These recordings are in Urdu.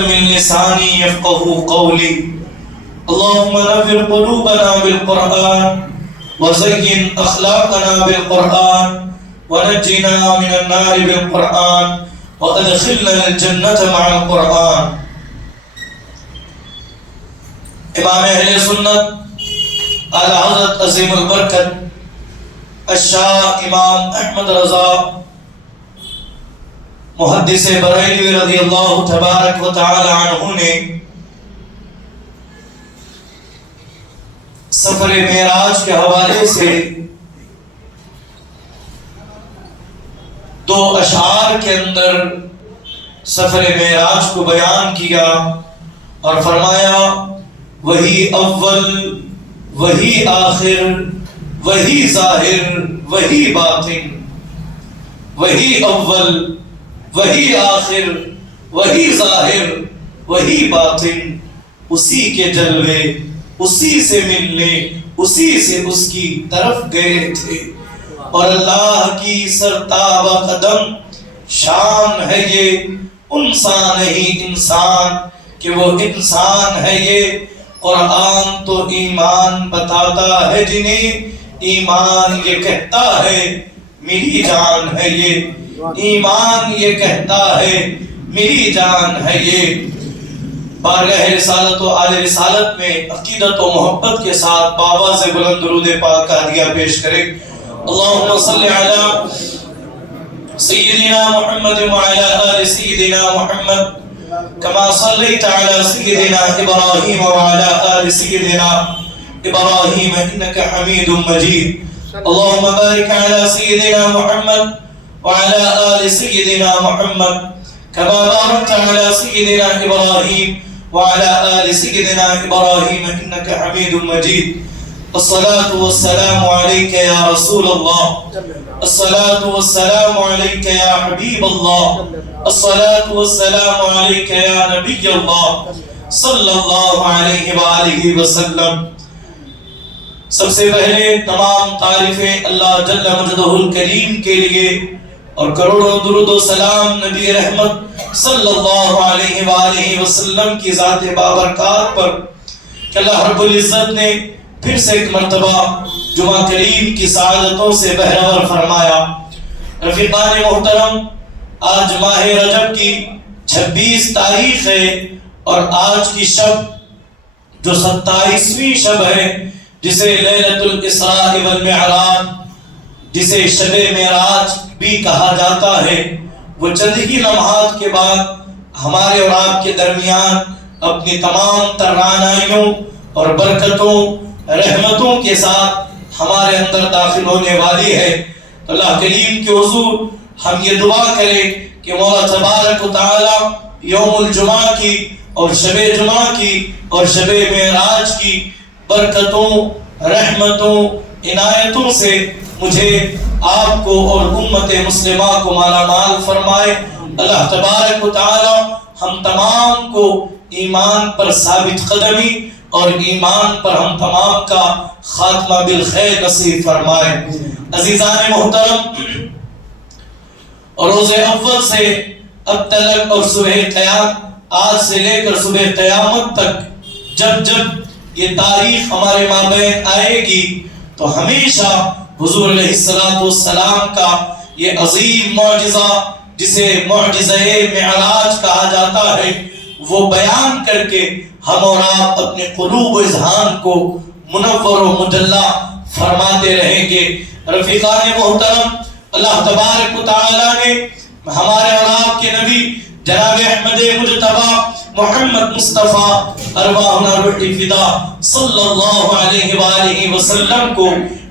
من لساني يفقهوا قولي اللهم نور قلوبنا بالقرآن وزين أخلاقنا بالقرآن ونجنا من النار بالقرآن وأدخلنا الجنة مع القرآن. امام اہل سنت اعلی حضرت عظیم البرکت الشاہ امام احمد رضا محدث بریلوی رضی اللہ تبارک و تعالی عنہ نے سفر معراج کے حوالے سے دو اشعار کے اندر سفر معراج کو بیان کیا اور فرمایا وہی اول وہی آخر وہی ظاہر وہی باطن، وہی اول وہی آخر وہی ظاہر وہی باطن، اسی کے جلوے اسی سے ملنے اسی سے اس کی طرف گئے تھے. اور اللہ کی سرتاب قدم شان ہے یہ انسان نہیں انسان کہ وہ انسان ہے. یہ قرآن تو ایمان بتاتا ہے جنہیں ایمان یہ کہتا ہے میری جان ہے. یہ ایمان یہ کہتا ہے میری جان ہے. یہ بارگاہ رسالت و آل رسالت میں عقیدت و محبت کے ساتھ بابا سے بلند درود پاک کا ہدیہ پیش کریں. اللہم صلی علی سیدنا محمد وعلی آل سیدنا محمد كما صليت على سيدنا إبراهيم وعلى آل سيدنا إبراهيم إنك حميد مجيد. اللهم بارك على سيدنا محمد وعلى آل سيدنا محمد كما باركت على سيدنا إبراهيم وعلى آل سيدنا إبراهيم إنك حميد مجيد. الصلاة والسلام عليك يا رسول الله، الصلاة والسلام عليك يا حبيب الله، الصلاة والسلام عليك يا نبي الله صلی اللہ علیہ وآلہ وسلم. سب سے پہلے تمام تعریفیں اللہ جل مجدہ الکریم کے لیے اور کروڑوں درود و سلام نبی رحمت صلی اللہ علیہ وآلہ وسلم کی ذات بابرکات پر کہ اللہ رب العزت نے پھر سے ایک مرتبہ جمعہ کریم کی سعادتوں سے بہرور فرمایا. رفیقان محترم، آج ماہ رجب کی 26 تاریخ ہے اور آج کی شب جو 27ویں شب ہے جسے لیلۃ الاسراء والمعراج، جسے شب معراج بھی کہا جاتا ہے، وہ چند ہی لمحات کے بعد ہمارے اور آپ کے درمیان اپنی تمام توانائیوں اور برکتوں رحمتوں کے ساتھ ہمارے اندر داخل ہونے والی ہے. اللہ کریم کے حضور ہم یہ دعا کریں کہ مولا تبارک و تعالی یوم الجمعہ کی اور شب جمعہ کی اور شب معراج کی برکتوں رحمتوں عنایتوں سے مجھے آپ کو اور امت مسلمہ کو مالا مال فرمائے. اللہ تبارک و تعالی ہم تمام کو ایمان پر ثابت قدمی اور ایمان پر ہم تمام کا خاتمہ بالخیر نصیب فرمائے. عزیزان محترم، اور روز اول سے اب تلک اور صبح قیامت، آج سے لے کر صبح قیامت تک جب جب یہ تاریخ ہمارے مابین آئے گی تو ہمیشہ حضور علیہ السلام کا یہ عظیم معجزہ جسے معجزہ معراج کہا جاتا ہے وہ بیان کر کے ہم اور آپ اپنے قلوب و اذہان کو منور و مجلہ فرماتے رہیں گے. رفیقان محترم، اللہ تبارک و تعالی نے ہمارے اور آپ کے نبی جناب احمد مجتبی محمد مصطفیٰ ارواحنا روحی فدا صلی اللہ علیہ وآلہ وسلم کو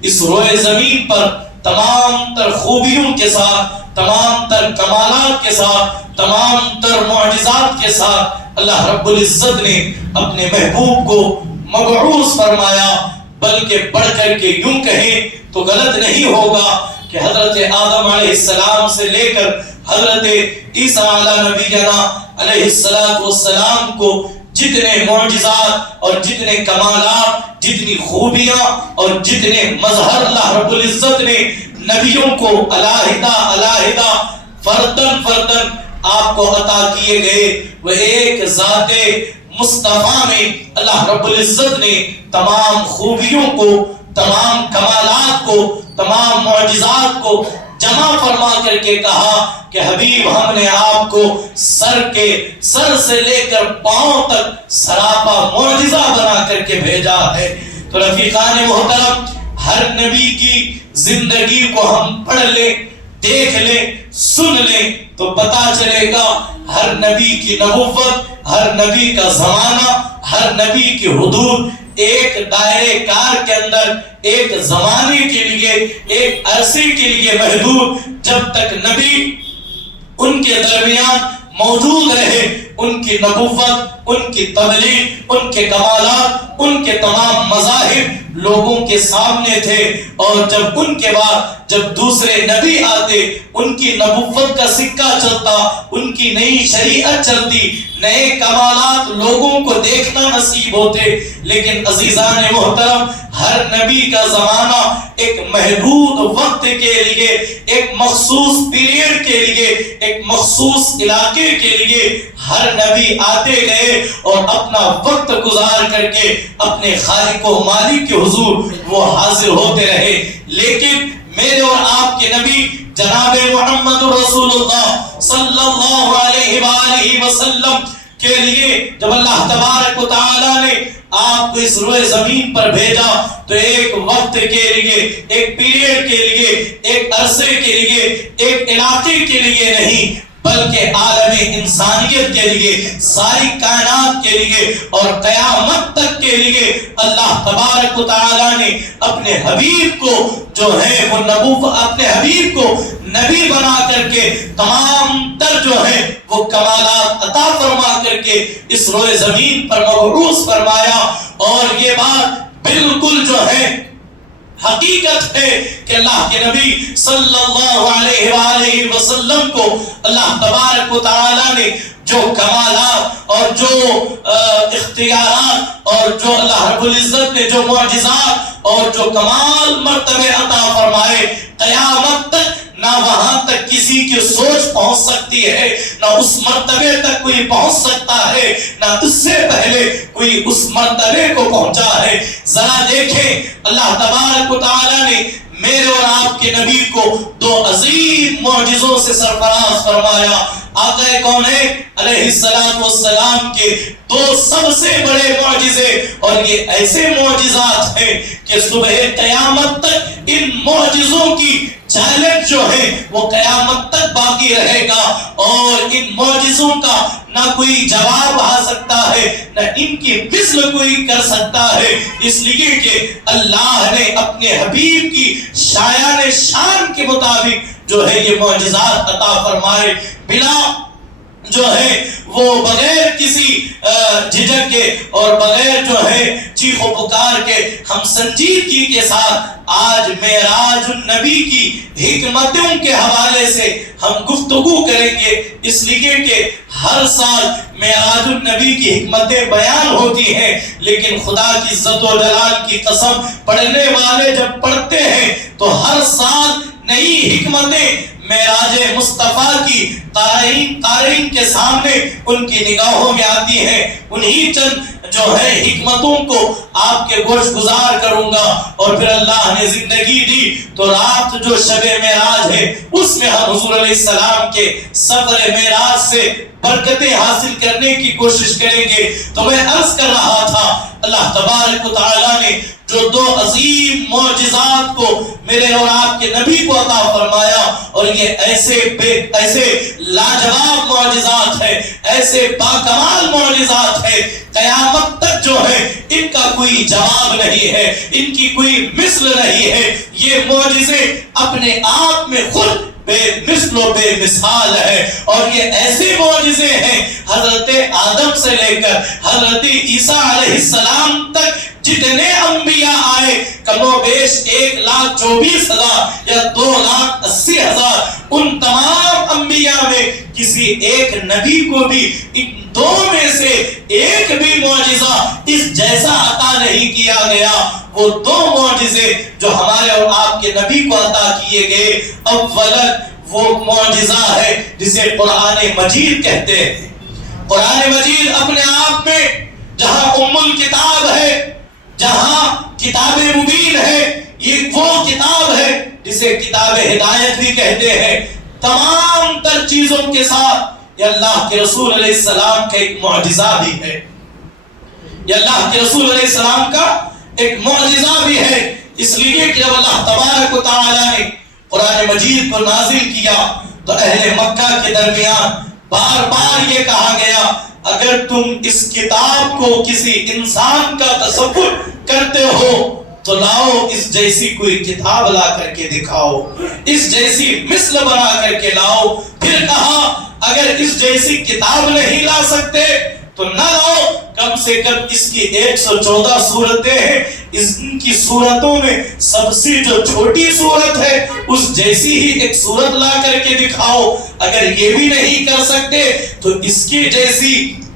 اس روئے زمین پر تمام تر خوبیوں کے ساتھ، تمام تر کمالات کے ساتھ، تمام تر معجزات کے ساتھ اللہ رب العزت نے اپنے محبوب کو مبعوث فرمایا. بلکہ بڑھ کر کے یوں کہیں تو غلط نہیں ہوگا کہ حضرت آدم علیہ السلام سے لے کر حضرت عیسیٰ علیہ نبی علیہ السلام کو جتنے معجزات اور جتنے کمالات، جتنی خوبیاں اور جتنے مظہر اللہ رب العزت نے نبیوں کو علیحدہ علیحدہ فردن فردن آپ کو عطا کیے گئے، وہ ایک ذات مصطفیٰ میں اللہ رب العزت نے تمام خوبیوں کو، تمام کمالات کو، تمام معجزات کو جمع فرما کر کے کہا کہ حبیب ہم نے آپ کو سر سے لے کر پاؤں تک سراپا معجزہ بنا کر کے بھیجا ہے۔ تو رفیقان محترم، ہر نبی کی زندگی کو ہم پڑھ لیں، دیکھ لیں، سن لیں تو پتا چلے گا ہر نبی کی نبوت، ہر نبی کا زمانہ، ہر نبی کی حدود ایک دائرے کار کے اندر، ایک زمانے کے لیے، ایک عرصے کے لیے محدود، جب تک نبی ان کے درمیان موجود رہے ان کی نبوت، ان کی تبلیغ، ان کے کمالات، ان کے تمام مذاہب لوگوں کے سامنے تھے، اور جب ان کے بعد جب دوسرے نبی آتے ان کی نبوت کا سکہ چلتا، ان کی نئی شریعت چلتی، نئے کمالات لوگوں کو دیکھنا نصیب ہوتے۔ لیکن عزیزان محترم، ہر نبی کا زمانہ ایک محدود وقت کے لیے، ایک مخصوص پیریڈ کے لیے، ایک مخصوص علاقے کے لیے ہر نبی آتے گئے اور اپنا وقت گزار کر کے اپنے خالق و مالک کے حضور وہ حاضر ہوتے رہے۔ لیکن میرے اور آپ کے نبی جناب محمد رسول اللہ صلی اللہ علیہ وآلہ وسلم کے لیے جب اللہ تبارک و تعالی نے آپ کو اس روئے زمین پر بھیجا تو ایک وقت کے لیے، ایک پیریڈ کے لیے، ایک عرصے کے لیے، ایک علاقے کے لیے نہیں، بلکہ عالم انسانیت کے لیے، ساری کائنات کے لیے اور قیامت تک کے لیے اللہ تبارک و تعالی نے اپنے حبیب کو جو ہے وہ نبوت، اپنے حبیب کو نبی بنا کر کے تمام تر جو ہے وہ کمالات عطا فرما کر کے اس روئے زمین پر مبعوث فرمایا۔ اور یہ بات بالکل جو ہے حقیقت ہے کہ اللہ کے نبی صلی اللہ علیہ وآلہ وسلم کو اللہ تبارک و تعالی نے جو کمالات اور جو اختیارات اور جو اللہ رب العزت نے جو معجزات اور جو کمال مرتبے عطا فرمائے، قیامت تک نہ وہاں تک کسی کی سوچ پہنچ سکتی ہے، نہ اس مرتبے تک کوئی پہنچ سکتا ہے، نہ اس سے پہلے کوئی اس مرتبے کو پہنچا ہے۔ ذرا دیکھیں اللہ تبارک و تعالی نے میرے اور آپ کے نبی کو دو عظیم معجزوں سے سرفراز فرمایا۔ آقا کونین علیہ السلام کے دو سب سے بڑے معجزے، اور یہ ایسے معجزات ہیں کہ صبح قیامت تک ان معجزوں کی چیلنج جو ہے وہ قیامت تک باقی رہے گا، اور ان معجزوں کا نہ کوئی جواب آ سکتا ہے، نہ ان کی مثل کوئی کر سکتا ہے، اس لیے کہ اللہ نے اپنے حبیب کی شایان شان کے مطابق جو ہے یہ معجزات عطا فرمائے، بلا جو ہے وہ بغیر کسی جھجک کے اور بغیر جو ہے چیخ و پکار کے ہم سنجیدگی کے ساتھ آج معراج النبی کی حکمتوں کے حوالے سے ہم گفتگو کریں گے، اس لیے کہ ہر سال معراج النبی کی حکمتیں بیان ہوتی ہیں، لیکن خدا کی عزت و جلال کی قسم پڑھنے والے جب پڑھتے ہیں تو ہر سال نئی حکمتیں معراج مصطفیٰ کی قارئین کے سامنے ان کی نگاہوں میں آتی ہیں۔ انہی چند جو ہے حکمتوں کو آپ کے گوش گزار کروں گا، اور پھر اللہ نے زندگی دی تو رات جو شب معراج ہے اس میں ہم حضور علیہ السلام کے سفر معراج سے برکتیں حاصل کرنے کی کوشش کریں گے۔ تو میں عرض کر رہا تھا اللہ تبارک و تعالی نے جو دو عظیم معجزات کو میرے اور آپ کے نبی کو عطا فرمایا، اور یہ ایسے لاجواب معجزات ہیں، ایسے باکمال معجزات ہیں، قیامت تک جو ہے ان کا کوئی جواب نہیں ہے، ان کی کوئی مثل نہیں ہے۔ یہ معجزے اپنے آپ میں خود بے مثل و بے مثال ہے، اور یہ ایسے معجزے ہیں حضرت آدم سے لے کر حضرت عیسیٰ علیہ السلام تک جتنے انبیاء آئے کم و بیش 1,24,000 یا 2,80,000 ان تمام انبیاء میں کسی ایک نبی کو بھی ان دو میں سے ایک بھی معجزہ اس جیسا عطا نہیں کیا گیا۔ وہ دو معجزے جو ہمارے اور آپ کے نبی کو عطا کیے گئے، اولاً وہ معجزہ ہے جسے قرآن مجید کہتے ہیں۔ قرآن مجید اپنے آپ میں جہاں ام الکتاب ہے، جہاں کتاب مبین ہے، یہ وہ کتاب ہے جسے کتاب ہدایت بھی کہتے ہیں، تمام تر چیزوں کے ساتھ یہ اللہ کے رسول علیہ السلام کا ایک معجزہ بھی ہے، یہ اللہ کے رسول علیہ السلام کا ایک معجزہ بھی ہے۔ اس لیے کہ جب اللہ تبارک و تعالی نے قرآن مجید کو نازل کیا تو اہل مکہ کے درمیان بار بار یہ کہا گیا، اگر تم اس کتاب کو کسی انسان کا تصور کرتے ہو تو لاؤ اس جیسی کوئی کتاب لا کر کے دکھاؤ، اس جیسی مثل بنا کر کے لاؤ۔ پھر کہا اگر اس جیسی کتاب نہیں لا سکتے تو نہ لاؤ، کم سے کم اس کی 114 صورتیں ہیں، اس کی صورتوں میں سب سے جو چھوٹی صورت ہے اس جیسی ہی ایک صورت لا کر کے دکھاؤ۔ اگر یہ بھی نہیں کر سکتے تو اس کی جیسی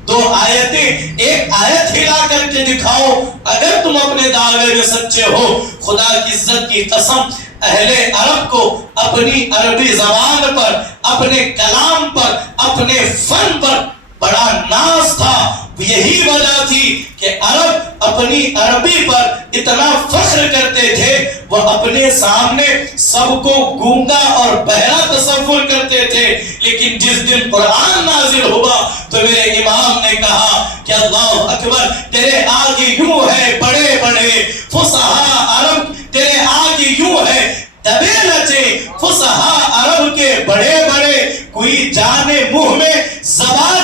2 آیتیں، ایک آیت ہی لا کر کے دکھاؤ۔ اگر تم اپنے دعوے میں سچے ہو، خدا کی عزت کی قسم، اہل عرب کو اپنی عربی زبان پر، اپنے کلام پر، اپنے فن پر بڑا ناز تھا۔ یہی وجہ تھی کہ عرب اپنی عربی پر اتنا فخر کرتے تھے، وہ اپنے سامنے سب کو گونگا اور بہرا تصور کرتے تھے، لیکن جس دن قرآن نازل ہوا تو میرے امام نے کہا کہ اللہ اکبر، تیرے آگے یوں ہے بڑے بڑے فصحاء عرب، تیرے آگے یوں ہے دبے نچے فصحاء عرب کے بڑے بڑے، کوئی جانے منہ میں زبان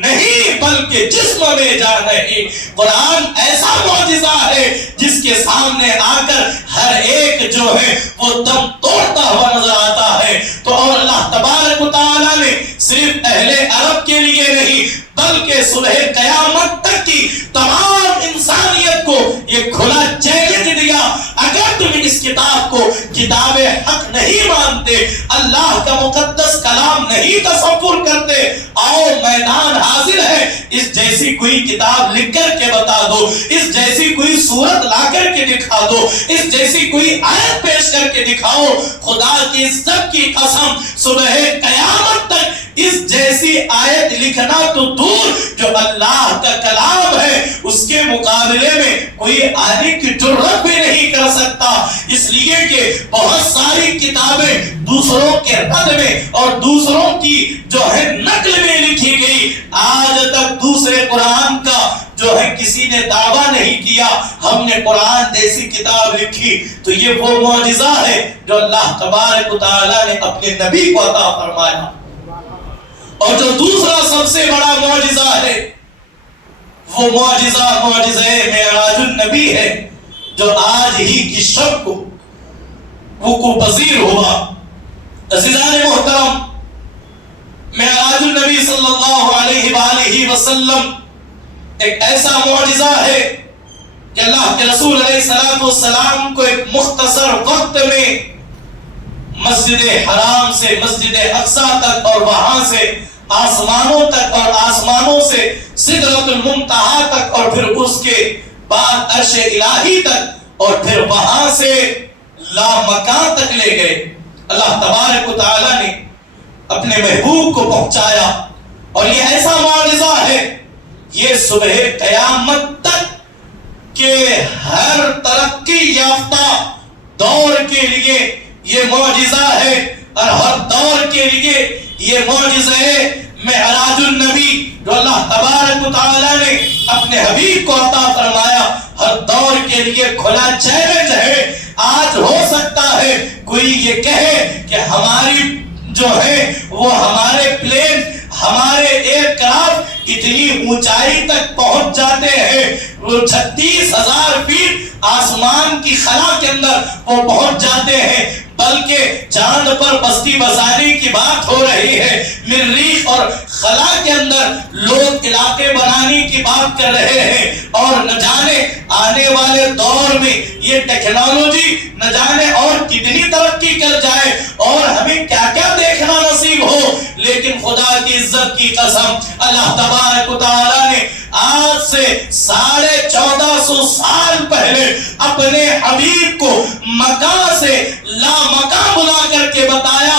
نہیں بلکہ جسم میں جان نہیں۔ قرآن ایسا معجزہ ہے جس کے سامنے آ کر ہر ایک جو ہے وہ دم توڑتا ہوا نظر آتا ہے۔ تو اور اللہ تبارک و تعالیٰ نے صرف اہل عرب کے لیے نہیں بلکہ صبح قیامت تک کی تمام انسانیت کو یہ کھلا چیلنج دیا، اگر تم اس کتاب کو کتاب حق نہیں مانتے، اللہ کا مقدس کلام نہیں تصور کرتے، آؤ میدان حاضر ہے، اس جیسی کوئی کتاب لکھ کر کے بتا دو، اس جیسی کوئی صورت لا کر کے دکھا دو، اس جیسی کوئی آیت پیش کر کے دکھاؤ۔ خدا کی عزت کی قسم، صبح قیامت تک اس جیسی آیت لکھنا تو دور، جو اللہ کا کلام ہے اس کے مقابلے میں کوئی آنے کی جرات بھی نہیں کر سکتا۔ اس لیے کہ بہت ساری کتابیں دوسروں کے رد میں اور دوسروں کی جو ہے نقل میں لکھی گئی، آج تک دوسرے قرآن کا جو ہے کسی نے دعویٰ نہیں کیا ہم نے قرآن جیسی کتاب لکھی۔ تو یہ وہ معجزہ ہے جو اللہ تبارک و تعالیٰ نے اپنے نبی کو عطا فرمایا۔ اور جو دوسرا سب سے بڑا معجزہ ہے وہ معجزہ معراج النبی ہے، جو آج ہی کی شب کو وقوع پذیر ہوا۔ عزیزان محترم، معراج النبی صلی اللہ علیہ وآلہ وسلم ایک ایسا معجزہ ہے کہ اللہ کے رسول علیہ السلام کو ایک مختصر وقت میں مسجد حرام سے مسجد اقصی تک اور وہاں سے آسمانوں تک اور آسمانوں سے سدرۃ المنتہا تک اور پھر اس کے بعد عرش الہی تک اور پھر وہاں سے لامکان تک لے گئے۔ اللہ تبارک و تعالیٰ نے اپنے محبوب کو پہنچایا، اور یہ ایسا معجزہ ہے، یہ صبح قیامت تک کے ہر ترقی یافتہ دور کے لیے یہ معجزہ ہے، اور ہر دور کے لیے یہ معجزہ معراج النبی جو اللہ تبارک و تعالیٰ نے اپنے حبیب کو عطا فرمایا، ہر دور کے لیے کھلا چیلنج ہے۔ آج ہو سکتا ہے کوئی یہ کہے کہ ہماری جو ہے وہ ہمارے پلین، ہمارے ایئر کرافٹ اتنی اونچائی تک پہنچ جاتے ہیں، وہ 36,000 فیٹ آسمان کی خلا کے اندر وہ پہنچ جاتے ہیں، بلکہ چاند پر بستی بسانے کی بات ہو رہی ہے، مریخ اور خلا کے اندر لوگ علاقے بنانے کی بات کر رہے ہیں، اور نہ جانے آنے والے دور میں یہ ٹیکنالوجی نہ جانے اور کتنی ترقی کر جائے اور ہمیں کیا کیا دیکھنا نصیب ہو، لیکن خدا کی عزت کی قسم اللہ تبارک و تعالیٰ نے آج سے 1450 سال پہلے اپنے حبیب کو مکہ سے لا مکہ بلا کر کے بتایا،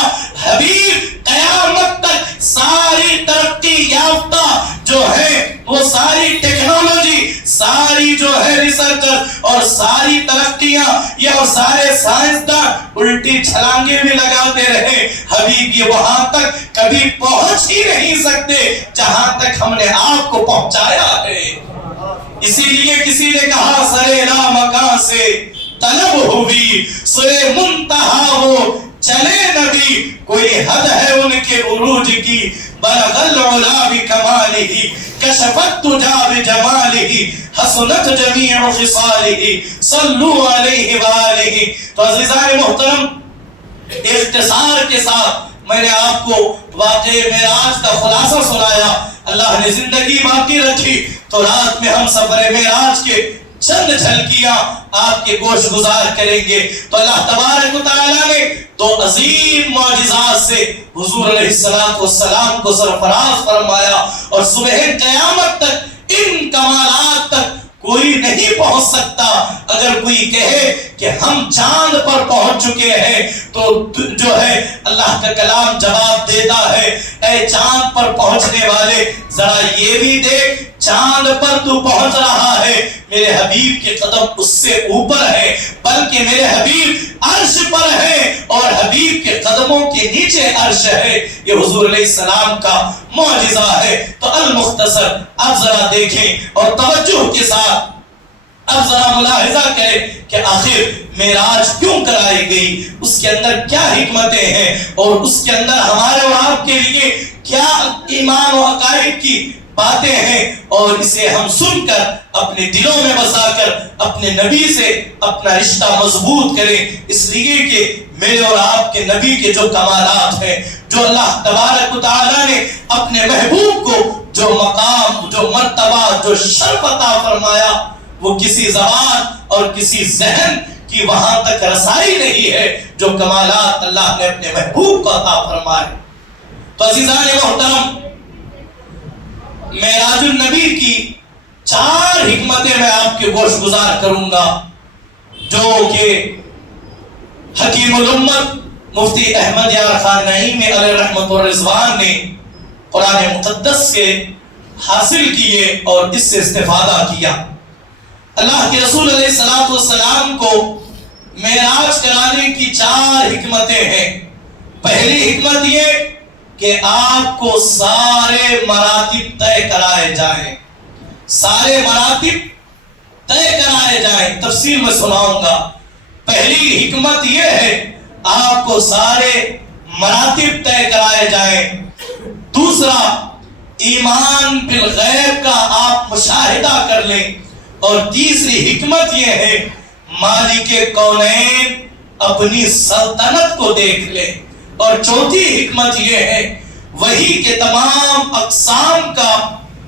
حبیب قیامت تک ساری ترقی یافتہ جو ہے وہ ساری ٹیکنالوجی، ساری جو ہے ریسرچر اور ساری ترقیاں یہ اور سارے سائنسدان الٹی چھلانگیں بھی لگاتے رہے، حبیب یہ وہاں تک کبھی پہنچ ہی نہیں سکتے جہاں تک ہم نے آپ کو پہنچایا ہے۔ اسی لیے کسی نے کہا سرے لا مکان سے طلب ہوئی، سرے منتہا وہ چلے نبی، کوئی حد ہے ان کے عروج کی، بلغ العلا بکمالہ کشفت تجا بجمالہ حسنت جمیع خصالہ صلو علیہ وآلہ۔ تو عزیزان محترم، اختصار کے ساتھ میں نے آپ کو واقعہ معراج کا خلاصہ سنایا۔ اللہ نے زندگی باقی رکھی تو رات میں ہم سفر معراج کے چند جھلکیاں آپ کے گوش گزار کریں گے۔ تو اللہ تبارک و تعالیٰ نے دو عظیم معجزات سے حضور علیہ السلام کو سرفراز فرمایا، اور صبح قیامت تک ان کمالات تک کوئی نہیں پہنچ سکتا۔ اگر کوئی کہے کہ ہم چاند پر پہنچ چکے ہیں تو جو ہے اللہ کا کلام جواب دیتا ہے، اے چاند پر پہنچنے والے ذرا یہ بھی دیکھ، چاند پر تو پہنچ رہا ہے، میرے حبیب کے قدم اس سے اوپر ہے، بلکہ میرے حبیب عرش پر ہے اور حبیب کے قدموں کے نیچے عرش ہے۔ یہ حضور علیہ السلام کا معجزہ ہے۔ تو المختصر اب ذرا دیکھیں اور توجہ کے ساتھ اب ذرا ملاحظہ کریں کہ آخر معراج کیوں کرائی گئی، اس کے اندر کیا حکمتیں ہیں، اور اس کے اندر ہمارے اور آپ کے لیے کیا ایمان و عقائد کی باتیں ہیں، اور اسے ہم سن کر اپنے دلوں میں بسا کر اپنے نبی سے اپنا رشتہ مضبوط کریں، اس لیے کہ میرے اور آپ کے نبی کے جو کمالات ہیں، جو اللہ تبارک و تعالیٰ نے اپنے محبوب کو جو مقام، جو مرتبہ، جو شرف عطا فرمایا، وہ کسی زبان اور کسی ذہن کی وہاں تک رسائی نہیں ہے جو کمالات اللہ نے اپنے محبوب کو عطا فرمائے۔ تو عزیزان محترم، معراج النبی کی 4 حکمتیں میں آپ کے گوش گزار کروں گا، جو کہ حکیم الامت مفتی احمد یار خان نعیمی علیہ رحمت و رضوان نے قرآن مقدس سے حاصل کیے اور اس سے استفادہ کیا۔ اللہ کے رسول علیہ السلام کو معراج کرانے کی 4 حکمتیں ہیں۔ پہلی حکمت یہ کہ آپ کو سارے مراتب طے کرائے جائیں، سارے مراتب طے کرائے جائیں۔ تفصیل میں سناؤں گا۔ پہلی حکمت یہ ہے آپ کو سارے مراتب طے کرائے جائیں۔ دوسرا، ایمان بالغیب کا آپ مشاہدہ کر لیں، اور تیسری حکمت یہ ہے مالک کونین اپنی سلطنت کو دیکھ لے، اور چوتھی حکمت یہ ہے وحی کے تمام اقسام کا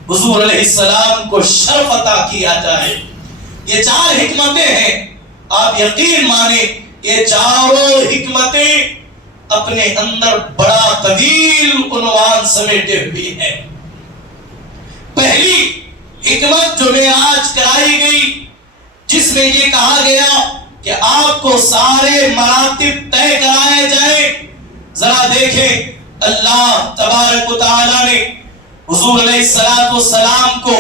حضور علیہ السلام کو شرف عطا کیا جائے۔ یہ 4 حکمتیں ہیں، آپ یقین مانیں یہ چاروں حکمتیں اپنے اندر بڑا طویل عنوان سمیٹے ہوئی ہیں۔ پہلی حکمت جو معراج کرائی گئی، جس میں یہ کہا گیا کہ آپ کو سارے مراتب طے کرائے جائیں، ذرا دیکھیں اللہ تبارک و تعالیٰ نے حضور علیہ السلام کو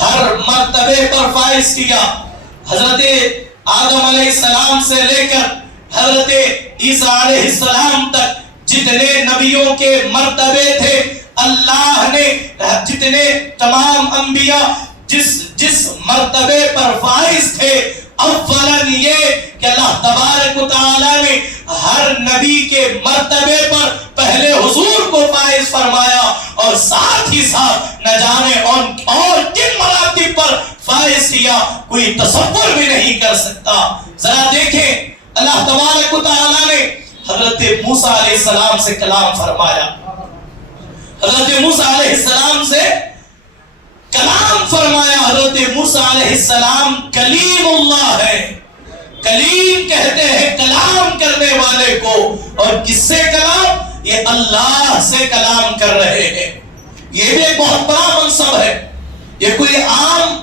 ہر مرتبے پر فائز کیا۔ حضرت آدم علیہ السلام سے لے کر حضرت عیسیٰ علیہ السلام تک جتنے نبیوں کے مرتبے تھے، اللہ نے جتنے تمام انبیاء جس مرتبے پر فائز تھے، اولاً یہ کہ اللہ تبارک و تعالیٰ نے ہر نبی کے مرتبے پر پہلے حضور کو فائز فرمایا، اور ساتھ ہی ساتھ نہ جانے اور کن مراتب پر فائز کیا کوئی تصور بھی نہیں کر سکتا۔ ذرا دیکھیں اللہ تبارک و تعالیٰ نے حضرت موسیٰ علیہ السلام سے کلام فرمایا، حضرت موسیٰ علیہ السلام سے کلام فرمایا۔ حضرت موسیٰ علیہ السلام کلیم اللہ ہے، کلیم کہتے ہیں کلام کرنے والے کو، اور کس سے کلام؟ یہ اللہ سے کلام کر رہے ہیں۔ یہ بھی ایک بہت بڑا منصب ہے، یہ کوئی عام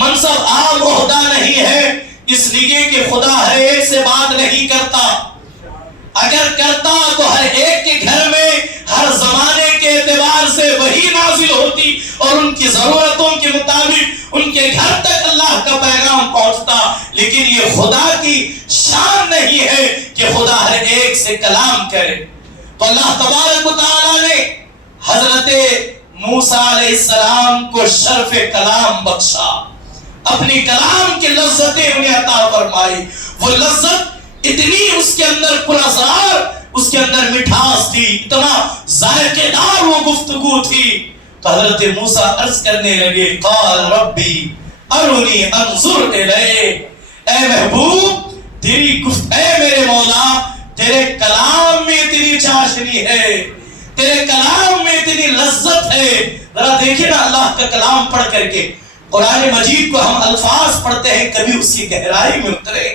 منصب، عام عہدہ نہیں ہے، اس لیے کہ خدا ہر ایک سے بات نہیں کرتا۔ اگر کرتا تو ہر ایک کے گھر میں ہر زمانے کے اعتبار سے وہی نازل ہوتی اور ان کی ضرورتوں کے مطابق ان کے گھر تک اللہ کا پیغام پہنچتا. لیکن یہ خدا کی شان نہیں ہے کہ خدا ہر ایک سے کلام کرے. تو اللہ تبارک و تعالی نے حضرت موسیٰ علیہ السلام کو شرف کلام بخشا، اپنی کلام کی لذتیں انہیں عطا فرمائی. وہ لذت اتنی اس کے اندر پراسرار، اس کے اندر مٹھاس تھی، اتنا ذائقے دار وہ گفتگو تھی. تو حضرت موسیٰ عرض کرنے لگے قال ربی ارونی انظر الیہ، اے محبوب تیری اے میرے مولا تیرے کلام میں اتنی چاشنی ہے، تیرے کلام میں اتنی لذت ہے. ذرا دیکھیں نا اللہ کا کلام پڑھ کر کے، قرآن مجید کو ہم الفاظ پڑھتے ہیں، کبھی اس کی گہرائی میں اترے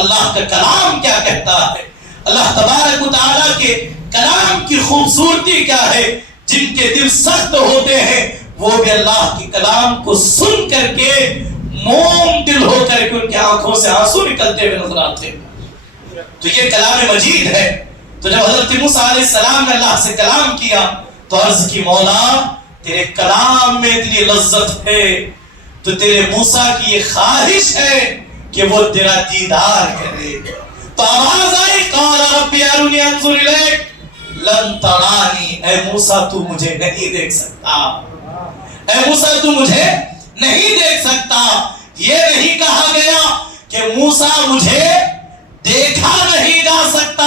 اللہ کا کلام کیا کہتا ہے، اللہ تبارک و تعالیٰ کے کلام کی خوبصورتی کیا ہے. جن کے دل سخت ہوتے ہیں وہ بھی اللہ کے کلام کو سن کر کے موم دل ہو کر کے ان کی آنکھوں سے آنسو نکلتے ہوئے نظر آتے ہیں. تو یہ کلام مجید ہے. تو جب حضرت موسیٰ علیہ السلام نے اللہ سے کلام کیا تو عرض کی مولا تیرے کلام میں اتنی لذت ہے تو تیرے موسیٰ کی یہ خواہش ہے کہ وہ تیرا دیدار کرے. تو آواز آئی قال ربی ارونی انظر الیک لن ترانی، اے موسیٰ تو مجھے نہیں دیکھ سکتا، اے موسیٰ تو مجھے نہیں دیکھ سکتا. یہ نہیں کہا گیا کہ موسیٰ مجھے دیکھا نہیں جا سکتا،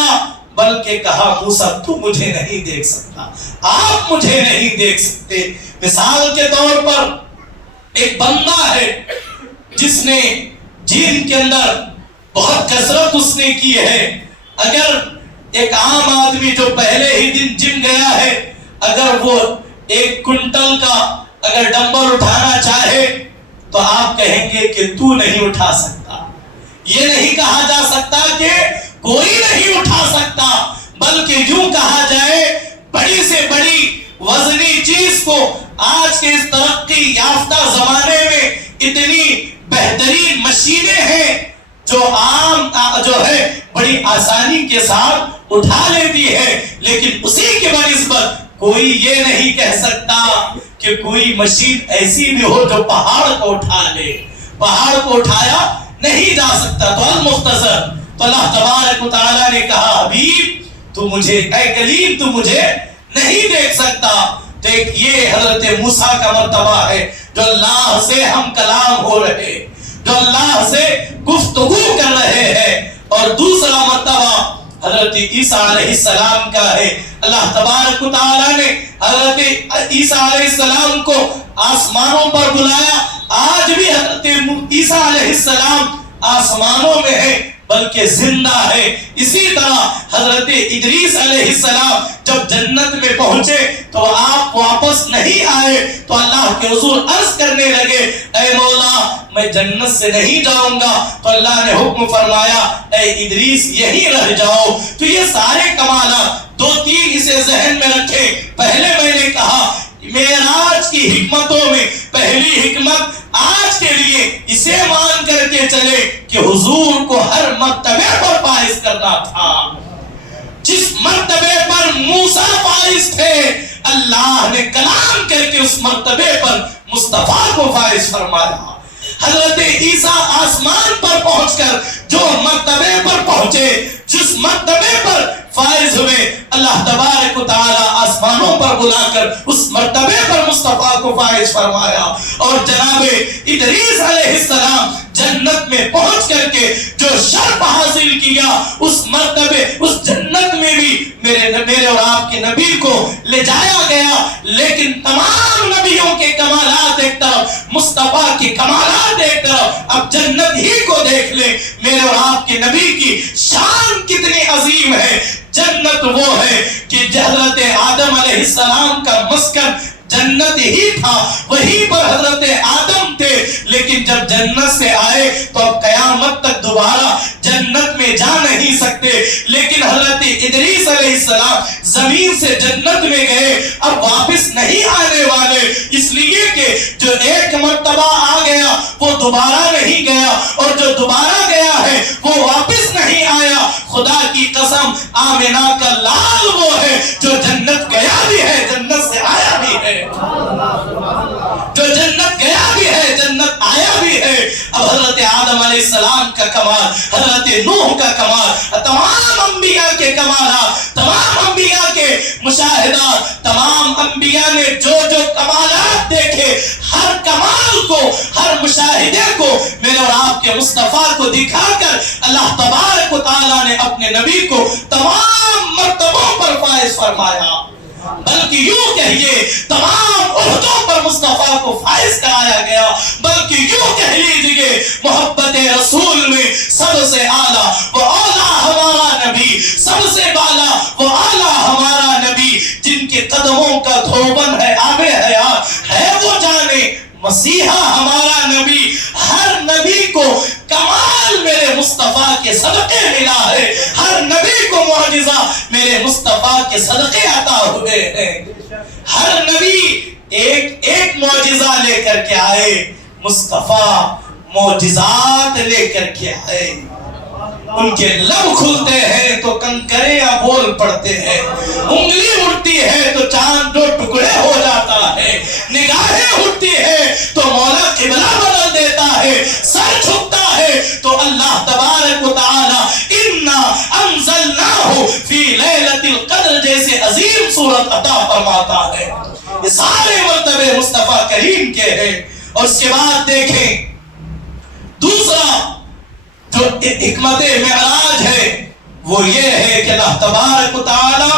بلکہ کہا موسیٰ تو مجھے نہیں دیکھ سکتا، آپ مجھے نہیں دیکھ سکتے. مثال کے طور پر ایک بندہ ہے جس نے جن کے اندر بہت کثرت اس نے کی ہے. اگر ایک عام آدمی جو پہلے ہی دن جم گیا ہے، اگر وہ 1 کنٹل کا اگر ڈمبل اٹھانا چاہے تو آپ کہیں گے کہ تو نہیں اٹھا سکتا. یہ نہیں کہا جا سکتا کہ کوئی نہیں اٹھا سکتا، بلکہ یوں کہا جائے بڑی سے بڑی وزنی چیز کو آج کے اس ترقی یافتہ زمانے میں اتنی بہترین مشینیں ہیں جو عام جو ہے بڑی آسانی کے ساتھ اٹھا لیتی ہے. لیکن اسی کے بنسبت کوئی یہ نہیں کہہ سکتا کہ کوئی مشین ایسی بھی ہو جو پہاڑ کو اٹھا لے. پہاڑ کو اٹھایا نہیں جا سکتا. تو المختصر تو اللہ تبارک و تعالیٰ نے کہا حبیب تو مجھے، اے کلیم تو مجھے نہیں دیکھ سکتا. تو ایک یہ حضرت موسیٰ کا مرتبہ ہے جو اللہ سے ہم کلام ہو رہے، جو اللہ سے گفتگو کر رہے ہیں. اور دوسرا مرتبہ حضرت عیسیٰ علیہ السلام کا ہے. اللہ تبارک و تعالیٰ نے حضرت عیسیٰ علیہ السلام کو آسمانوں پر بلایا. آج بھی حضرت عیسیٰ علیہ السلام آسمانوں میں ہے بلکہ زندہ ہے. اسی طرح حضرت ادریس علیہ السلام جب جنت میں پہنچے تو آپ واپس نہیں آئے تو اللہ کے حضور عرض کرنے لگے اے مولا میں جنت سے نہیں جاؤں گا. تو اللہ نے حکم فرمایا اے ادریس یہی رہ جاؤ. تو یہ سارے کمالات 2-3 اسے ذہن میں رکھے. پہلے میں نے کہا معراج کی حکمتوں میں پہلی حکمت آج کے لیے اسے مان کر کے چلے کہ حضور کو ہر مرتبے پر فائز کرنا تھا. جس مرتبے پر موسیٰ فائز تھے اللہ نے کلام کر کے اس مرتبے پر مصطفیٰ کو فائز فرمایا. حضرت عیسیٰ آسمان پر پہنچ کر جو مرتبے پر پہنچے، جس مرتبے پر فائز ہوئے، اللہ تبارک و تعالی آسمانوں پر بلا کر اس مرتبے پر مصطفیٰ کو فائز فرمایا. اور جناب ادریس علیہ السلام جنت میں پہنچ کر کے جو شرف حاصل کیا اس مرتبے اس جنت میں بھی میرے اور آپ کے نبی کو لے جایا گیا. لیکن تمام نبیوں کے کمالات ایک طرف، مصطفیٰ کے کمالات ایک طرف، اب جنت ہی کو دیکھ لے. میرے اور آپ کے نبی کی شان کتنی عظیم ہے. جنت وہ ہے کہ حضرت آدم علیہ السلام کا مسکن جنت ہی تھا، وہیں پر حضرت آدم تھے. لیکن جب جنت سے آئے تو اب قیامت تک دوبارہ جنت میں جا نہیں سکتے. لیکن حضرت ادریس علیہ السلام زمین سے جنت میں گئے، اب واپس نہیں آنے والے، اس لیے کہ جو ایک مرتبہ آ گیا وہ دوبارہ نہیں گیا، اور جو دوبارہ گیا ہے وہ واپس نہیں آیا۔ خدا کی قسم آمنہ کا لال وہ ہے جو جنت گیا بھی ہے، جنت سے آیا بھی ہے، جو جنت گیا بھی ہے، جنت آیا بھی ہے۔ اب حضرت آدم علیہ السلام کا کمال، حضرت نوح کا کمال، تمام انبیاء کے کمالات، تمام انبیاء کے مشاہدات، تمام انبیاء نے جو جو کمالات دیکھے، ہر کمال کو، ہر مشاہدے کو میرے اور آپ کے مصطفیٰ کو دکھا کر اللہ تبارک و تعالیٰ نے اپنے نبی کو تمام مرتبوں پر فائز فرمایا، بلکہ یوں کہیے تمام عہدوں پر مصطفیٰ کو فائز کرایا گیا، بلکہ یوں کہہ لیجیے محبت رسول میں سب سے اعلیٰ وہ اولا ہمارا نبی، سب سے بالا وہ اعلیٰ ہمارا نبی، جن کے قدموں کا دھوبن ہے آب حیات ہے وہ جانے مسیحا ہمارا نبی۔ ہر نبی کو کمال میرے مصطفیٰ کے صدقے ملا ہے، ہر نبی کو معجزہ میرے مصطفیٰ کے صدقے عطا ہوئے ہیں۔ ہر نبی ایک ایک معجزہ لے کر کے آئے، مصطفیٰ معجزات لے کر کے آئے۔ ان کے لب کھلتے ہیں تو کنکریاں بول پڑتے ہیں، انگلی اڑتی ہے تو چاند دو ٹکڑے ہو جاتا ہے، نگاہیں اٹھتی ہے تو مولا قبلہ بدل دیتا ہے، سر جھکتا ہے تو اللہ تبارک و تعالی انا انزلناہ فی لیلۃ القدر جیسے عظیم صورت عطا فرماتا ہے۔ یہ سارے مرتبے مصطفیٰ کریم کے ہیں۔ اور اس کے بعد دیکھیں دوسرا جو حکمت معراج ہے وہ یہ ہے کہ اللہ تبارک و تعالی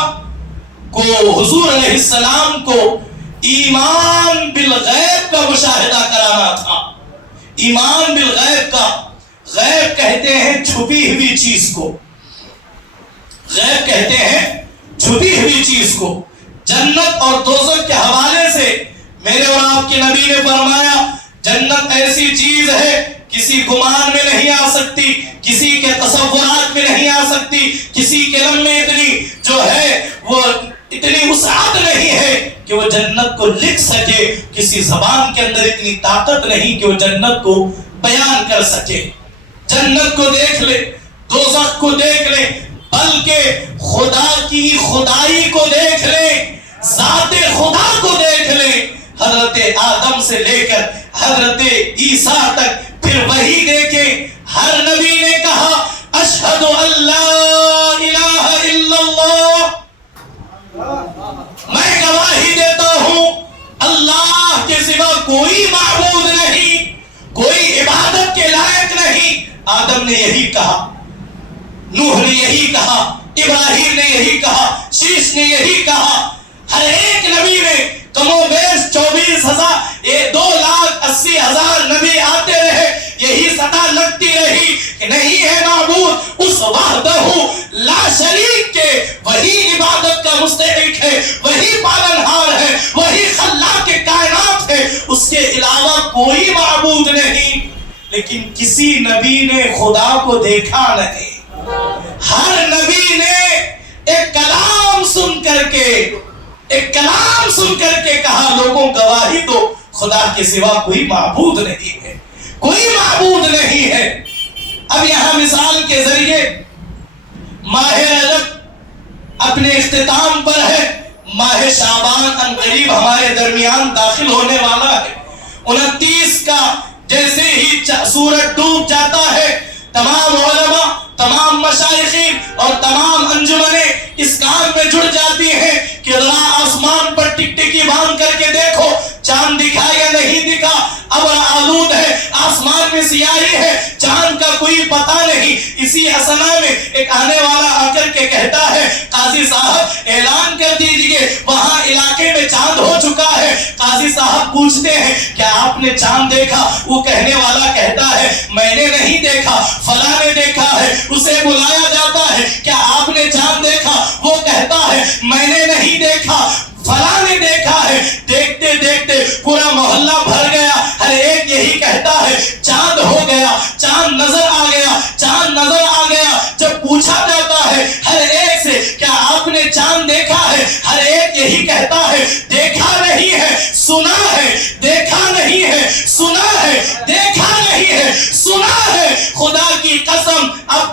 کو حضور علیہ السلام کو ایمان بالغیب کا مشاہدہ کرانا تھا۔ ایمان بالغیب کا، غیب کہتے ہیں چھپی ہوئی چیز کو، غیب کہتے ہیں چھپی ہوئی چیز کو۔ جنت اور دوزخ کے حوالے سے میرے اور آپ کے نبی نے فرمایا جنت ایسی چیز ہے کسی گمان میں نہیں آ سکتی، کسی کے تصورات میں نہیں آ سکتی، کسی کے علم میں اتنی جو ہے وہ اتنی وسعت نہیں ہے کہ وہ جنت کو لکھ سکے، کسی زبان کے اندر اتنی طاقت نہیں کہ وہ جنت کو بیان کر سکے۔ جنت کو دیکھ لے، دوزخ کو دیکھ لے، بلکہ خدا کی خدائی کو دیکھ لے، ذات خدا کو دیکھ لے، حضرت آدم سے لے کر حضرت عیسیٰ تک، پھر وہی دیکھیں ہر نبی نے کہا اشہد ان لا الہ الا اللہ، میں گواہی دیتا ہوں اللہ کے سوا کوئی معبود نہیں، کوئی عبادت کے لائق نہیں۔ آدم نے یہی کہا، نوح نے یہی کہا، ابراہیم نے یہی کہا، شیش نے یہی کہا۔ ہر ایک نبی نے کم و بیش 24,000 2,80,000 نبی آتے رہے، یہی سطح لگتی رہی کہ نہیں ہے معبود اس وحدہ لا شریک کے، وہی عبادت کا مستحق ہے، وہی پالنہار ہے، وہی خلاق کائنات ہے، اس کے علاوہ کوئی معبود نہیں۔ لیکن کسی نبی نے خدا کو دیکھا نہیں۔ ہر نبی نے ایک کلام سن کر کے کہا لوگوں گواہی دو خدا کے سوا کوئی معبود نہیں ہے، کوئی معبود نہیں ہے۔ اب یہاں مثال کے ذریعے ماہ رجب اپنے اختتام پر ہے، ماہ شعبان ان قریب ہمارے درمیان داخل ہونے والا ہے۔ 29 کا جیسے ہی سورج ڈوب جاتا ہے، تمام علماء، تمام مشائخین اور تمام انجمنیں اس کام میں جڑ جاتی ہیں کہ اللہ آسمان پر ٹک ٹکی باندھ کر کے دیکھو چاند دکھا یا نہیں دکھا، ابر آلود ہے، آسمان میں سیاہی ہے، چاند کا کوئی پتہ نہیں۔ اسی اسنا میں ایک آنے والا آ کر کے کہتا ہے قاضی صاحب اعلان کر دیجئے وہاں علاقے میں چاند ہو چکا ہے۔ قاضی صاحب پوچھتے ہیں کیا آپ نے چاند دیکھا؟ وہ کہنے والا کہتا ہے میں نے نہیں دیکھا، فلاں نے دیکھا ہے۔ اسے بلایا جاتا ہے کیا آپ نے چاند دیکھا؟ وہ کہتا ہے میں نے نہیں دیکھا، فلاں نے دیکھا ہے۔ دیکھتے دیکھتے پورا محلہ بھر گیا، ہر ایک یہی کہتا ہے چاند ہو گیا، چاند نظر آ گیا، چاند نظر آ گیا۔ جب پوچھا جاتا ہے ہر ایک سے کیا آپ نے چاند دیکھا ہے، ہر ایک یہی کہتا ہے دیکھا نہیں ہے، سنا ہے، دیکھا نہیں ہے، سنا ہے، دیکھا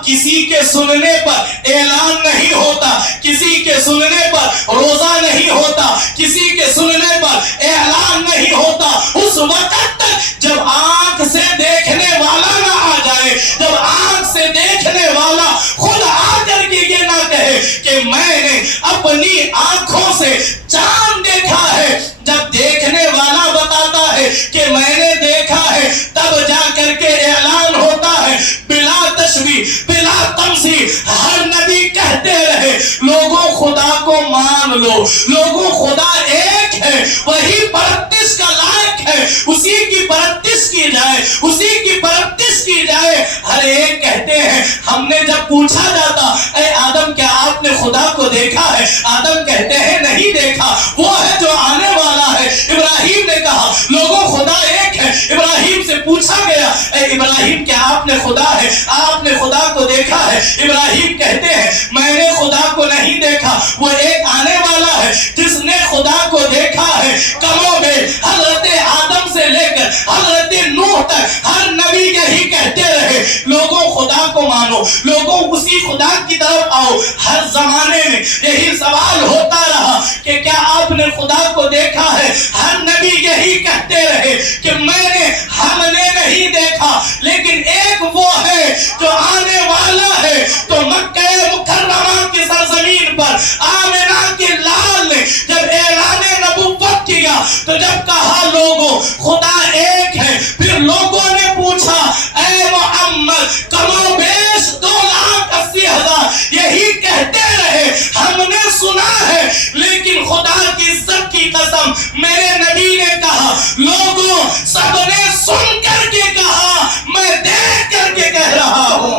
کسی کے سننے پر اعلان نہیں ہوتا، کسی کے سننے پر روزہ نہیں ہوتا، کسی کے سننے پر اعلان نہیں ہوتا، اس وقت تک جب آنکھ سے دیکھنے والا نہ آ جائے، جب آنکھ سے دیکھنے والا خود آ کر کے یہ نہ کہے کہ میں نے اپنی آنکھوں سے چاند دیکھا ہے۔ جب دیکھنے والا بتاتا ہے کہ میں نے دیکھا ہے، تب جا کر کے اعلان ہوتا ہے بلا تشبیہ بلا تمثیل۔ ہر نبی کہتے رہے لوگوں خدا کو مان لو، لوگوں خدا ایک ہے، وہی پرستش کا لائق ہے، اسی کی پرستش کی جائے، اسی کی پرستش کی جائے۔ ہر ایک کہتے ہیں، ہم نے جب پوچھا جاتا اے آدم کیا آپ نے خدا کو دیکھا ہے؟ آدم کہتے ہیں نہیں دیکھا، وہ ہے جو آنے والا ہے۔ ابراہیم نے کہا لوگوں خدا ایک ہے۔ ابراہیم سے پوچھا گیا اے ابراہیم کیا آپ نے خدا ہے؟ آپ نے خدا کو دیکھا ہے؟ ابراہیم کہتے ہیں میں نے خدا کو نہیں دیکھا، وہ ایک آنے والا ہے جس نے خدا کو دیکھا ہے۔ کموں میں حضرت آدم سے لے کر حضرت نوح تک ہر نبی یہی کہتے رہے لوگوں خدا کو مانو، لوگوں اسی خدا کی طرف آؤ۔ ہر زمانے میں یہی سوال ہوتا رہا کہ کیا آپ نے خدا کو دیکھا ہے؟ ہر نبی یہی کہتے رہے کہ ہم نے نہیں دیکھا، لیکن ایک وہ ہے جو آنے والا ہے۔ تو مکہ مکرمہ کی سرزمین پر آمنہ کے لال نے جب اعلان نبوت کیا تو جب کہا لوگوں خدا ایک ہے، پھر لوگوں نے پوچھا اے محمد کم و بیش 2,80,000 یہی کہتے رہے ہم نے سنا ہے، لیکن خدا کی عزت کی قسم میرے نبی نے کہا لوگوں سب نے سن کر کے کہا میں دیکھ کر کے کہہ رہا ہوں،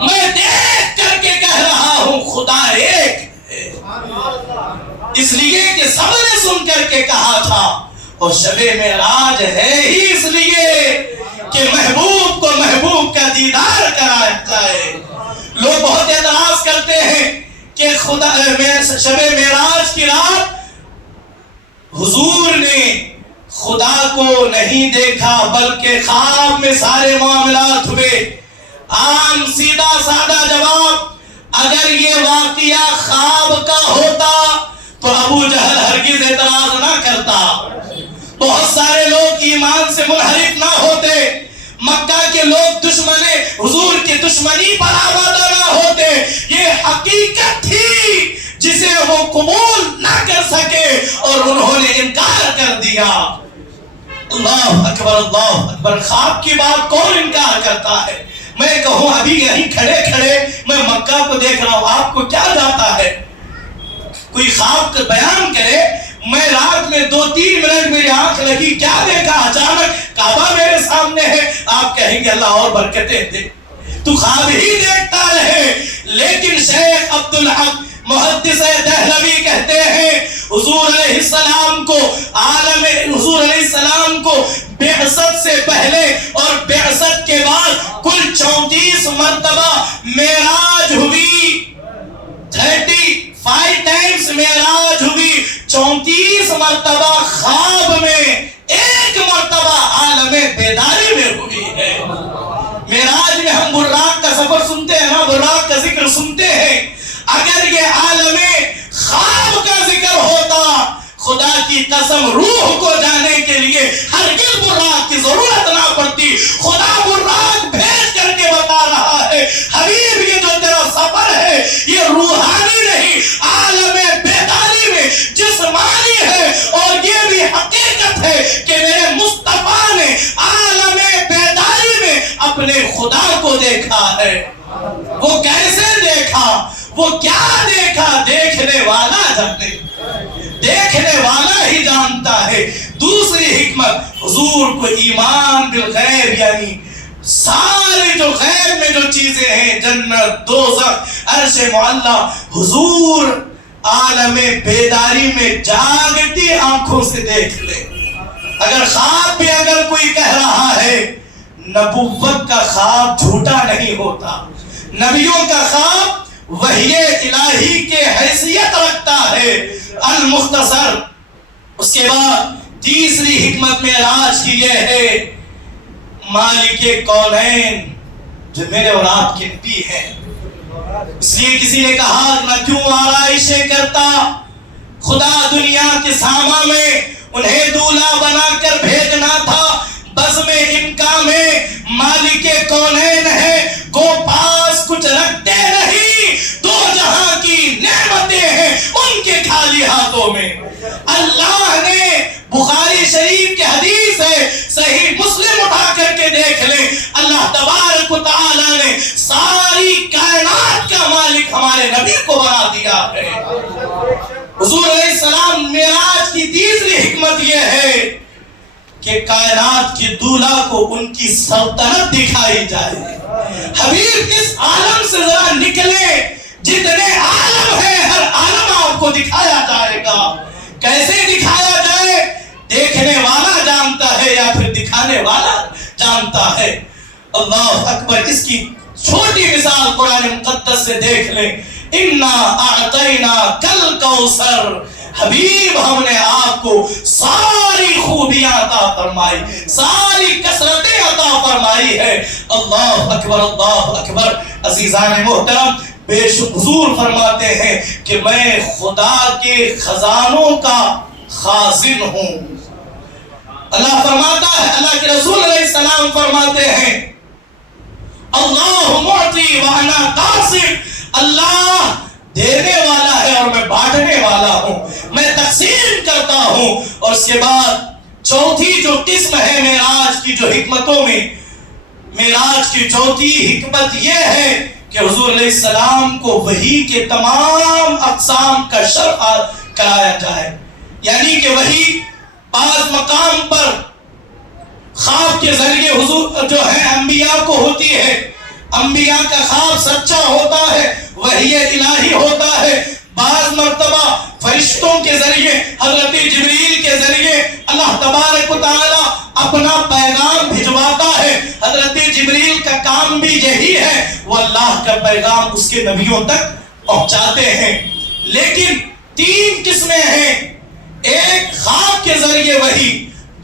میں دیکھ کر کے کہہ رہا ہوں خدا ایک ہے۔ اس لیے کہ سب نے سن کر کے کہا تھا، اور شب معراج ہے ہی اس لیے کہ محبوب کو محبوب کا دیدار کرایا جائے۔ لوگ بہت اعتراض کرتے ہیں کہ خدا شب معراج کی رات حضور نے خدا کو نہیں دیکھا بلکہ خواب میں سارے معاملات ہوئے۔ عام سیدھا سادہ جواب، اگر یہ واقعہ خواب کا ہوتا تو ابو جہل ہرگز اعتراض نہ کرتا، بہت سارے لوگ ایمان سے منحرف نہ ہوتے، مکہ کے لوگ دشمن حضور کی دشمنی پر آمادہ نہ ہوتے۔ یہ حقیقت تھی جسے وہ قبول نہ کر سکے اور انہوں نے انکار کر دیا۔ اللہ اکبر اللہ اکبر۔ خواب کی بات کون انکار کرتا ہے؟ میں کہوں ابھی یہیں کھڑے کھڑے میں مکہ کو دیکھ رہا ہوں، آپ کو کیا جاتا ہے؟ کوئی خواب کا بیان کرے، میں رات میں 2-3 منٹ میری آنکھ لگی، کیا دیکھا؟ اچانک کعبہ میرے سامنے ہے، آپ کہیں گے اللہ اور برکتیں دے، تو خواب ہی دیکھتا رہے۔ لیکن شیخ عبدالحق محدث دہلوی کہتے ہیں حضور علیہ السلام کو حضور علیہ السلام کو بعثت سے پہلے اور بعثت کے بعد کل 34 مرتبہ معراج ہوئی، 35 ٹائمز معراج ہوئی، 34 مرتبہ خواب میں، 1 مرتبہ عالم بیداری میں ہوئی ہے۔ معراج میں ہم براق کا سفر سنتے ہیں نا، براق کا ذکر سنتے ہیں، اگر یہ عالم خواب کا ذکر ہوتا خدا کی قسم روح کو جانے کے لیے ہرگز براق کی ضرورت نہ پڑتی۔ خدا براق بھیج کر کے بتا رہا ہے حبیب یہ جو تیرا سفر ہے یہ روحانی نہیں، عالم بیداری میں جسمانی ہے، اور یہ بھی حقیقت ہے کہ میرے مصطفیٰ نے عالم بیداری میں اپنے خدا کو دیکھا ہے۔ وہ کیسے دیکھا؟ وہ کیا دیکھا؟ دیکھنے والا جانے، دیکھنے والا ہی جانتا ہے۔ دوسری حکمت، حضور کو ایمان بالغیب، یعنی سارے جو غیب میں جو چیزیں ہیں، جنت، دوزخ، عرش معلی، حضور عالم بیداری میں جاگتی آنکھوں سے دیکھ لے۔ اگر خواب بھی اگر کوئی کہہ رہا ہے، نبوت کا خواب جھوٹا نہیں ہوتا، نبیوں کا خواب وحی الہی کے حیثیت رکھتا ہے۔ المختصر، اس کے بعد تیسری حکمت معراج کی یہ ہے، مالک کونین جو میرے اور آپ کے نبی ہیں. اس لیے کسی نے کہا نہ کیوں آرائشیں کرتا خدا دنیا کے ساما میں انہیں دولہا بنا کر بھیجنا تھا. بزم امکان میں مالک کونین ہے گو پاس کچھ رکھتے نہیں. دو جہاں کی نعمتیں ہیں ان کے خالی ہاتھوں میں. اللہ نے بخاری شریف کے حدیث ہے صحیح مسلم اٹھا کر کے دیکھ لیں. اللہ تبارک و تعالی نے ساری کائنات کا مالک ہمارے نبی کو بنا دیا ہے. حضور علیہ السلام معراج کی تیسری حکمت یہ ہے کہ کائنات کے دولہا کو ان کی سلطنت دکھائی جائے. حبیب اس عالم سے ذرا نکلے, جتنے عالم ہیں ہر عالم آپ کو دکھایا جائے گا. کیسے دکھایا جائے دیکھنے والا جانتا ہے یا پھر دکھانے والا جانتا ہے. اللہ اکبر. اس کی چھوٹی مثال قرآن مقدس سے دیکھ لیں. انا اعطینا کل کوثر. حبیب ہم نے آپ کو ساری خوبیاں عطا فرمائی, ساری کثرتیں عطا فرمائی ہے. اللہ اکبر اللہ اکبر. عزیزان محترم, بے شک حضور فرماتے ہیں کہ میں خدا کے خزانوں کا خازن ہوں. اللہ فرماتا ہے, اللہ کے رسول علیہ السلام فرماتے ہیں اللہ معطی وانا قاسم. اللہ دینے والا ہے اور میں بانٹنے والا ہوں, میں تقسیم کرتا ہوں. اور اس کے بعد چوتھی جو قسم ہے معراج کی جو حکمتوں میں, معراج کی چوتھی حکمت یہ ہے کہ حضور علیہ السلام کو وحی کے تمام اقسام کا شرح کرایا جائے. یعنی کہ وحی بعض مقام پر خواب کے ذریعے حضور جو ہے انبیاء کو ہوتی ہے, انبیاء کا خواب سچا ہوتا ہے, وحی الہی ہوتا ہے. بعض مرتبہ فرشتوں کے ذریعے حضرت جبریل کے ذریعے اللہ تبارک و تعالی اپنا پیغام بھجواتا ہے. حضرت جبریل کا کام بھی یہی ہے, وہ اللہ کا پیغام اس کے نبیوں تک پہنچاتے ہیں. لیکن تین قسمیں ہیں, ایک خواب کے ذریعے وحی,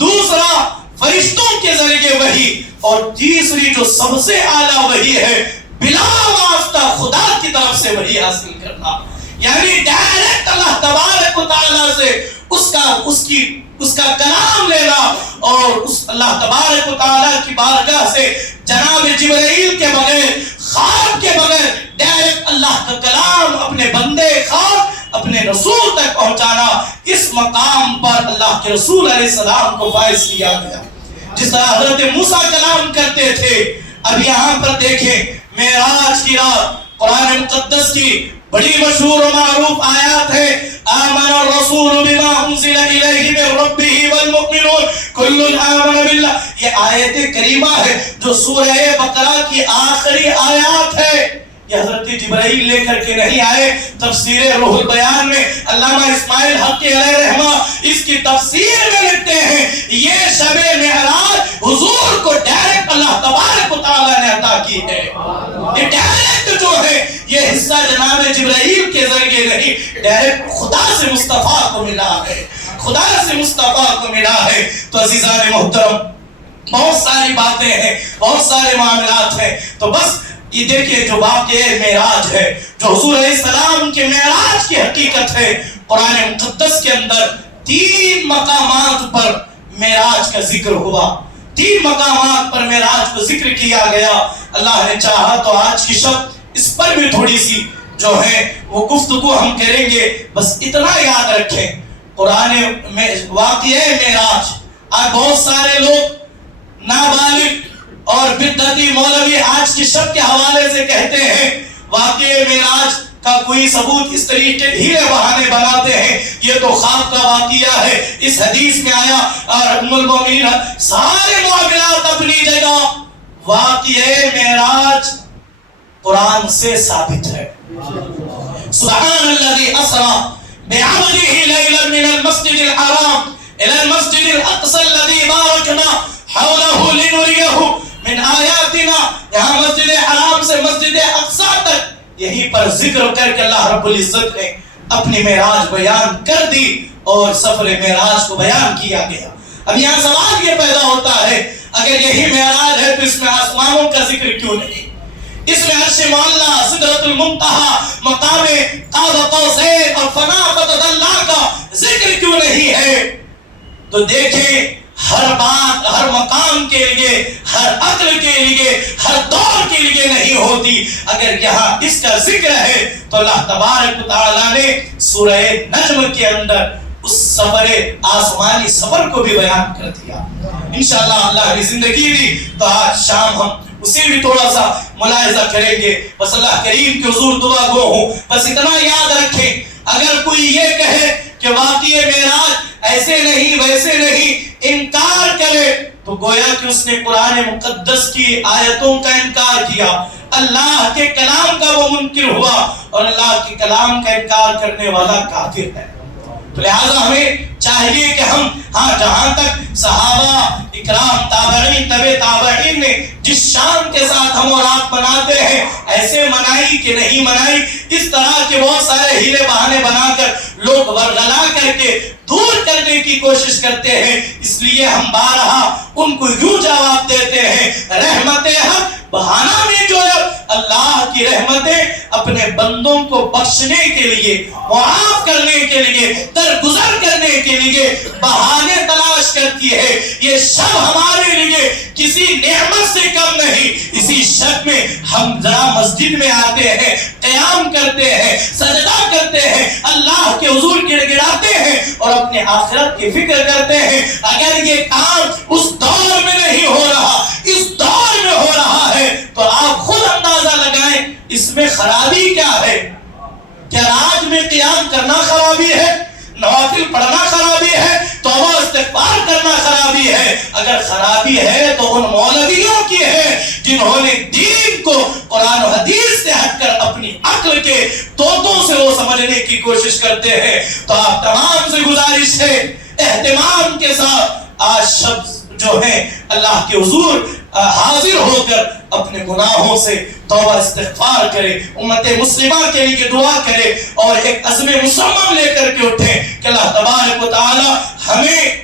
دوسرا فرشتوں کے ذریعے وحی, اور تیسری جو سب سے اعلیٰ وحی ہے بلا واسطہ خدا کی طرف سے وحی حاصل کرنا. یعنی ڈائریکٹ اللہ تبارک و تعالیٰ سے اس کا کلام لینا, اور اس اللہ تبارک و تعالیٰ کی بارگاہ سے جناب جبرائیل کے بغیر, خواب کے بغیر ڈائریکٹ اللہ کا کلام اپنے بندے خواب اپنے رسول تک پہنچانا. اس مقام پر اللہ کے رسول علیہ السلام کو فائز کیا گیا. جس طرح حضرت موسیٰ کلام کرتے تھے, اب یہاں پر دیکھیں معراج کی رات قرآن مقدس کی بڑی مشہور و معروف آیات ہے. آمن الرسول بما انزل الیہ من ربہ والمؤمنون کل آمن باللہ. یہ آیت کریمہ ہے جو سورہ بقرہ کی آخری آیات ہے. یہ حضرت جبرائیل لے کر کے نہیں آئے. تفسیر روح البیان میں علامہ اسماعیل حقی علیہ رحمہ اس کی تفسیر میں لکھتے ہیں یہ شب معراج حضور کو ڈائریکٹ اللہ تبارک و تعالیٰ نے عطا کی ہے. یہ ڈائریکٹ جو ہے یہ حصہ جناب جبرائیل کے ذریعے نہیں, ڈائریکٹ خدا سے مصطفیٰ کو ملا ہے, خدا سے مصطفیٰ کو ملا ہے. تو عزیزان محترم بہت ساری باتیں ہیں, بہت سارے معاملات ہیں. تو بس یہ دیکھیے جو واقعہ معراج ہے, جو حضور علیہ السلام کے معراج کی حقیقت ہے, قرآن مقدس کے اندر 3 مقامات پر معراج کا ذکر ہوا, 3 مقامات پر معراج کو ذکر کیا گیا. اللہ نے چاہا تو آج کی شب اس پر بھی تھوڑی سی جو ہے وہ گفتگو ہم کریں گے. بس اتنا یاد رکھیں, قرآن میں واقعہ معراج, آج بہت سارے لوگ نابالغ اور بدعتی مولوی آج کی شب کے حوالے سے کہتے ہیں واقعہ معراج کا کوئی ثبوت اس طریقے ہیرے بہانے بناتے ہیں, یہ تو خواب کا واقعہ ہے, اس حدیث میں آیا اور ام المومنین. سارے معاملات اپنی جگہ, واقعہ معراج قرآن سے ثابت ہے. سبحان الذی اسری بعبدہ لیلا من المسجد الحرام الى المسجد الاقصى الذي باركنا حوله لنريه من آیاتنا. یہاں مسجد حرام سے مسجد اقصی تک یہیں پر ذکر کر کے اللہ رب العزت نے اپنی معراج بیان کر دی اور سفر معراج کو بیان کیا گیا. اب یہاں سوال یہ پیدا ہوتا ہے اگر یہی معراج ہے تو اس میں آسمانوں کا ذکر کیوں نہیں؟ اس میں عرش معلیٰ، سدرۃ المنتہا، مقام قاب قوسین اور فنا فتح اللہ کا ذکر کیوں نہیں ہے؟ تو دیکھیں ہر بات ہر مقام کے لیے، ہر عقل کے لیے، ہر دور کے لیے نہیں ہوتی۔ اگر یہاں اس کا ذکر ہے تو اللہ تبارک و تعالیٰ نے سورہ نجم کے اندر اس سفر آسمانی سفر کو بھی بیان کر دیا۔ انشاءاللہ اللہ نے زندگی دی تو آج شام ہم اسے بھی تھوڑا سا ملاحظہ کریں گے۔ بس اللہ کریم کے حضور دعا گو ہوں، بس اتنا یاد رکھیں، اگر کوئی یہ کہے کہ واقعی معراج ایسے نہیں ویسے نہیں، انکار کرے، تو گویا کہ اس نے قرآن مقدس کی آیتوں کا انکار کیا، اللہ کے کلام کا وہ منکر ہوا، اور اللہ کے کلام کا انکار کرنے والا کافر ہے۔ تو لہذا ہمیں چاہیے کہ ہم جہاں تک صحابہ اکرام تابعین طبع تابعین نے جس شان کے ساتھ ہم اور آپ مناتے ہیں، ایسے منائی کہ نہیں منائی، اس طرح کے بہت سارے ہیلے بہانے بنا کر لوگ ورغلا کر کے دور کرنے کی کوشش کرتے ہیں۔ اس لیے ہم بارہا ان کو یوں جواب دیتے ہیں، رحمت حق بہانا میں جو ہے اللہ کی رحمتیں اپنے بندوں کو بخشنے کے لیے، معاف کرنے کے لیے، درگزر کرنے کے لیے بہانے تلاش کرتی ہے۔ یہ شب ہمارے لیے کسی نعمت سے کم نہیں۔ اسی شب میں ہم ذرا مسجد میں آتے ہیں، قیام کرتے ہیں، سجدہ کرتے ہیں، اللہ کے حضور گڑگڑاتے ہیں اور اپنے آخرت کی فکر کرتے ہیں۔ اگر یہ کام اس دور میں نہیں ہو رہا، اس دور میں ہو رہا ہے، تو آپ خود اندازہ لگائیں اس میں خرابی کیا ہے۔ کیا رات میں قیام کرنا خرابی ہے؟ نوافل پڑھنا خرابی ہے؟ توبہ استغفار کرنا خرابی ہے؟ اگر خرابی ہے تو ان مولویوں کی ہے جنہوں نے دین کو قرآن و حدیث سے ہٹ کر اپنی عقل کے طوطوں سے وہ سمجھنے کی کوشش کرتے ہیں۔ تو آپ تمام سے گزارش ہے، اہتمام کے ساتھ آج شب جو ہے اللہ کے حضور حاضر ہو کر اپنے گناہوں سے توبہ استغفار کرے، امت مسلمہ کے لیے دعا کرے، اور ایک عزم مصمم لے کر کے اٹھے کہ اللہ تبارک و تعالی ہمیں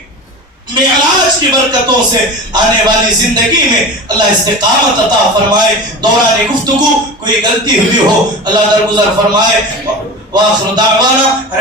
معراج کی برکتوں سے آنے والی زندگی میں اللہ استقامت عطا فرمائے۔ دوران گفتگو کوئی غلطی ہوئی ہو اللہ درگزر فرمائے۔ وآخر دعوانا